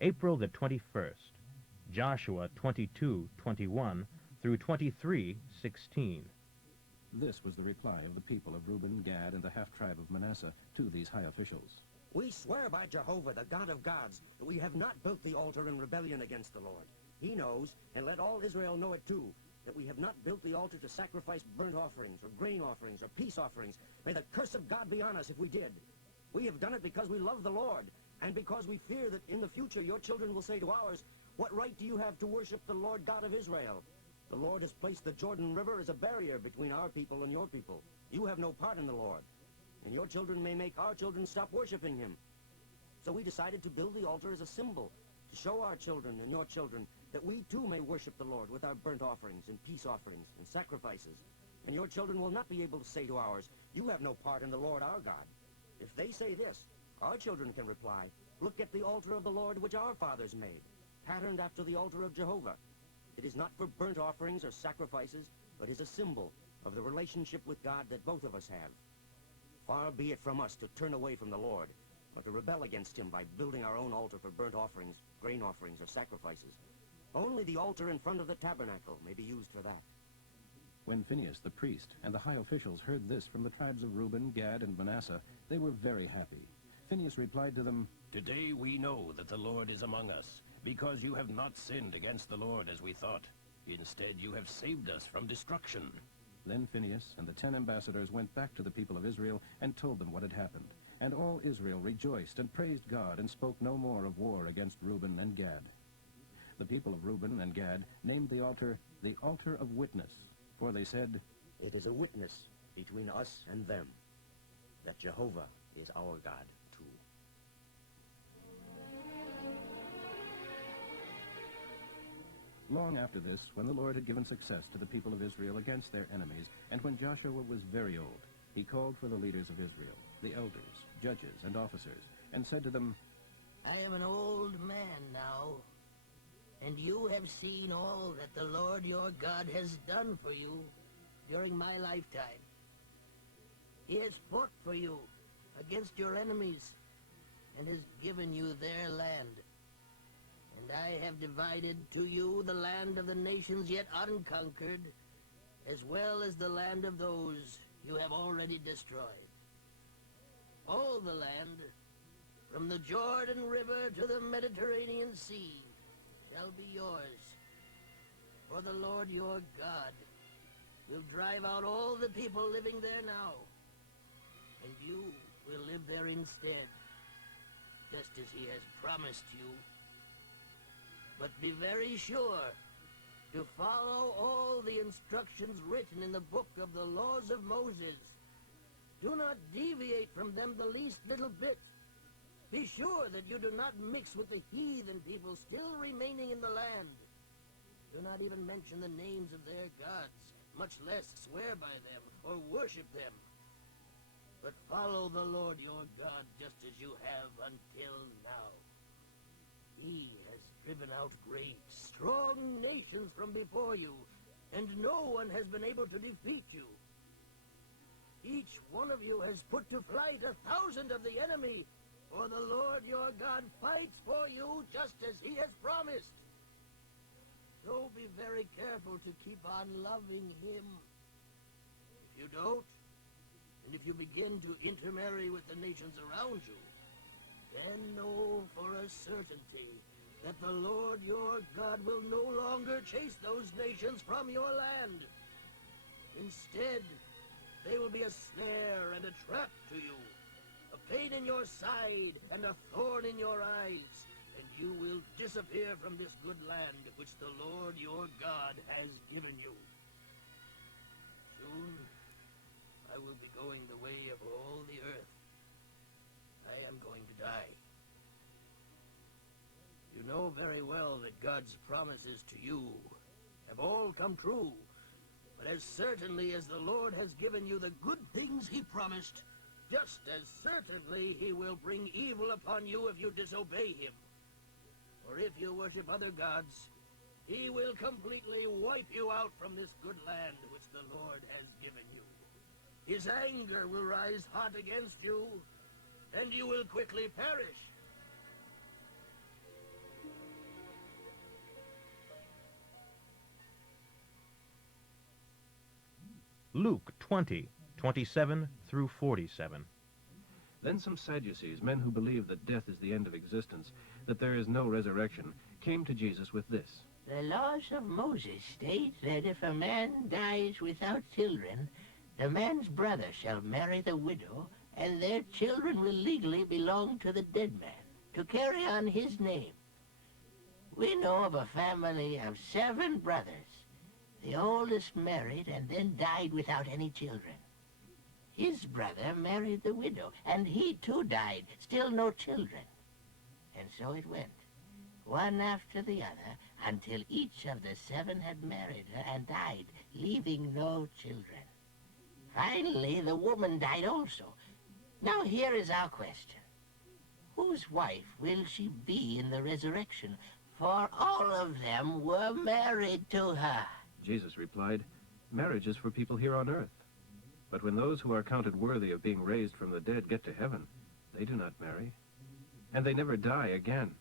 April the 21st, Joshua 22:21 through 23:16. This was the reply of the people of Reuben, Gad, and the half-tribe of Manasseh to these high officials. We swear by Jehovah, the God of gods, that we have not built the altar in rebellion against the Lord. He knows, and let all Israel know it too, that we have not built the altar to sacrifice burnt offerings, or grain offerings, or peace offerings. May the curse of God be on us if we did. We have done it because we love the Lord, and because we fear that in the future your children will say to ours, "What right do you have to worship the Lord God of Israel?" The Lord has placed the Jordan River as a barrier between our people and your people. You have no part in the Lord, and your children may make our children stop worshiping him. So we decided to build the altar as a symbol, to show our children and your children that we too may worship the Lord with our burnt offerings and peace offerings and sacrifices. And your children will not be able to say to ours, "You have no part in the Lord our God." If they say this, our children can reply, "Look at the altar of the Lord which our fathers made, patterned after the altar of Jehovah. It is not for burnt offerings or sacrifices, but is a symbol of the relationship with God that both of us have. Far be it from us to turn away from the Lord, or to rebel against him by building our own altar for burnt offerings, grain offerings, or sacrifices. Only the altar in front of the tabernacle may be used for that." When Phinehas the priest and the high officials heard this from the tribes of Reuben, Gad, and Manasseh, they were very happy. Phinehas replied to them, "Today we know that the Lord is among us, because you have not sinned against the Lord as we thought. Instead, you have saved us from destruction." Then Phinehas and the 10 ambassadors went back to the people of Israel and told them what had happened. And all Israel rejoiced and praised God and spoke no more of war against Reuben and Gad. The people of Reuben and Gad named the altar of Witness, for they said, "It is a witness between us and them, that Jehovah is our God too." Long after this, when the Lord had given success to the people of Israel against their enemies, and when Joshua was very old, he called for the leaders of Israel, the elders, judges, and officers, and said to them, "I am an old man now, and you have seen all that the Lord your God has done for you during my lifetime. He has fought for you against your enemies and has given you their land. And I have divided to you the land of the nations yet unconquered, as well as the land of those you have already destroyed. All the land, from the Jordan River to the Mediterranean Sea, shall be yours. For the Lord your God will drive out all the people living there now, and you will live there instead, just as he has promised you. But be very sure to follow all the instructions written in the book of the laws of Moses. Do not deviate from them the least little bit. Be sure that you do not mix with the heathen people still remaining in the land. Do not even mention the names of their gods, much less swear by them or worship them. But follow the Lord your God just as you have until now. He has driven out great, strong nations from before you, and no one has been able to defeat you. Each one of you has put to flight 1,000 of the enemy, for the Lord your God fights for you just as he has promised. So be very careful to keep on loving him. If you don't, and if you begin to intermarry with the nations around you, then know for a certainty that the Lord your God will no longer chase those nations from your land. Instead, they will be a snare and a trap to you, a pain in your side and a thorn in your eyes, and you will disappear from this good land which the Lord your God has given you. Soon, I will be going the way of all the earth. I am going to die. You know very well that God's promises to you have all come true, but as certainly as the Lord has given you the good things he promised, just as certainly he will bring evil upon you if you disobey him. For if you worship other gods, he will completely wipe you out from this good land which the Lord has given you. His anger will rise hot against you, and you will quickly perish. Luke 20:27 through 47. Then some Sadducees, men who believe that death is the end of existence, that there is no resurrection, came to Jesus with this. The laws of Moses state that if a man dies without children, the man's brother shall marry the widow, and their children will legally belong to the dead man, to carry on his name. We know of a family of 7 brothers. The oldest married and then died without any children. His brother married the widow, and he too died, still no children. And so it went, one after the other, until each of the 7 had married her and died, leaving no children. Finally, the woman died also. Now here is our question. Whose wife will she be in the resurrection? For all of them were married to her. Jesus replied, Marriage is for people here on earth. But when those who are counted worthy of being raised from the dead get to heaven, they do not marry, and they never die again.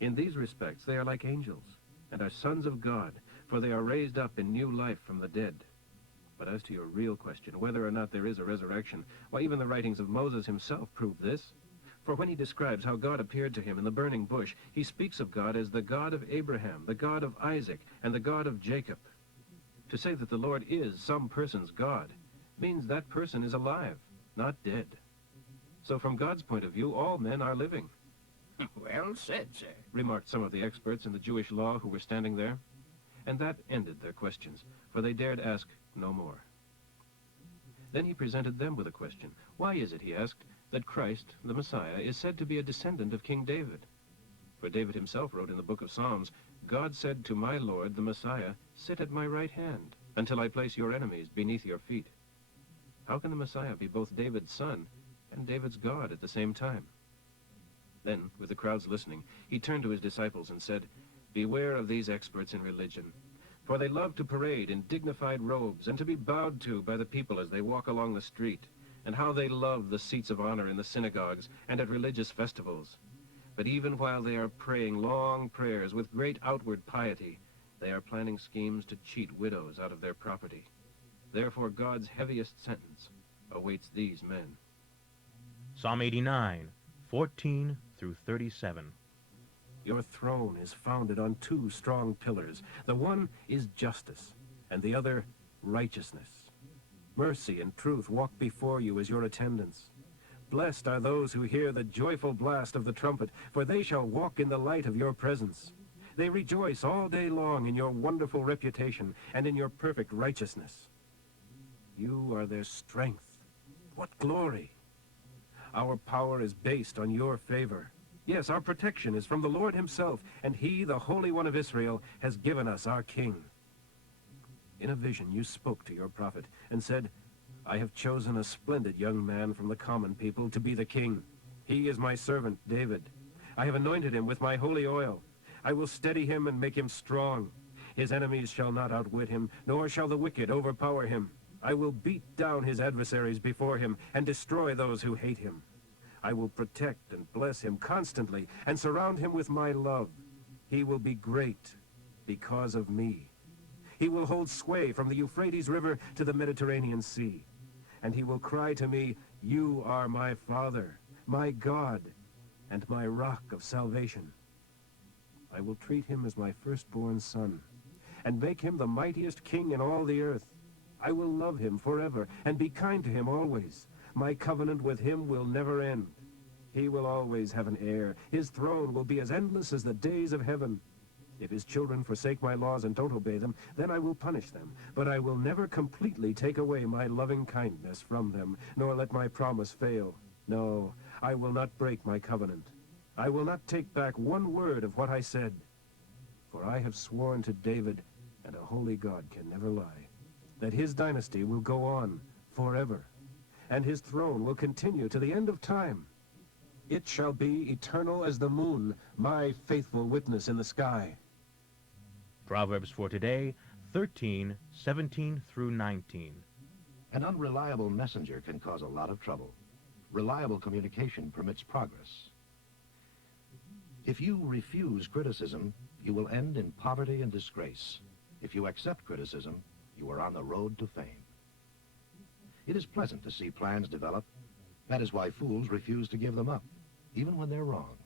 In these respects they are like angels, and are sons of God, for they are raised up in new life from the dead. But as to your real question, whether or not there is a resurrection, why, even the writings of Moses himself prove this. For when he describes how God appeared to him in the burning bush, he speaks of God as the God of Abraham, the God of Isaac, and the God of Jacob. To say that the Lord is some person's God means that person is alive, not dead. So from God's point of view, all men are living. Well said, sir. Remarked some of the experts in the Jewish law who were standing there. And that ended their questions, for they dared ask no more. Then he presented them with a question. Why is it, he asked, that Christ, the Messiah, is said to be a descendant of King David? For David himself wrote in the book of Psalms, God said to my Lord, the Messiah, sit at my right hand, until I place your enemies beneath your feet. How can the Messiah be both David's son and David's God at the same time? Then, with the crowds listening, he turned to his disciples and said, Beware of these experts in religion, for they love to parade in dignified robes and to be bowed to by the people as they walk along the street, and how they love the seats of honor in the synagogues and at religious festivals. But even while they are praying long prayers with great outward piety, they are planning schemes to cheat widows out of their property. Therefore God's heaviest sentence awaits these men. Psalm 89:14 through 37. Your throne is founded on 2 strong pillars. The one is justice, and the other righteousness. Mercy and truth walk before you as your attendants. Blessed are those who hear the joyful blast of the trumpet, for they shall walk in the light of your presence. They rejoice all day long in your wonderful reputation and in your perfect righteousness. You are their strength. What glory! Our power is based on your favor. Yes, our protection is from the Lord himself, and he, the Holy One of Israel, has given us our king. In a vision you spoke to your prophet and said, I have chosen a splendid young man from the common people to be the king. He is my servant, David. I have anointed him with my holy oil. I will steady him and make him strong. His enemies shall not outwit him, nor shall the wicked overpower him. I will beat down his adversaries before him and destroy those who hate him. I will protect and bless him constantly and surround him with my love. He will be great because of me. He will hold sway from the Euphrates River to the Mediterranean Sea. And he will cry to me, You are my Father, my God, and my rock of salvation. I will treat him as my firstborn son, and make him the mightiest king in all the earth. I will love him forever, and be kind to him always. My covenant with him will never end. He will always have an heir. His throne will be as endless as the days of heaven. If his children forsake my laws and don't obey them, then I will punish them. But I will never completely take away my loving kindness from them, nor let my promise fail. No, I will not break my covenant. I will not take back one word of what I said. For I have sworn to David, and a holy God can never lie, that his dynasty will go on forever, and his throne will continue to the end of time. It shall be eternal as the moon, my faithful witness in the sky. Proverbs for today, 13:17 through 19. An unreliable messenger can cause a lot of trouble. Reliable communication permits progress. If you refuse criticism, you will end in poverty and disgrace. If you accept criticism, you are on the road to fame. It is pleasant to see plans develop. That is why fools refuse to give them up, even when they're wrong.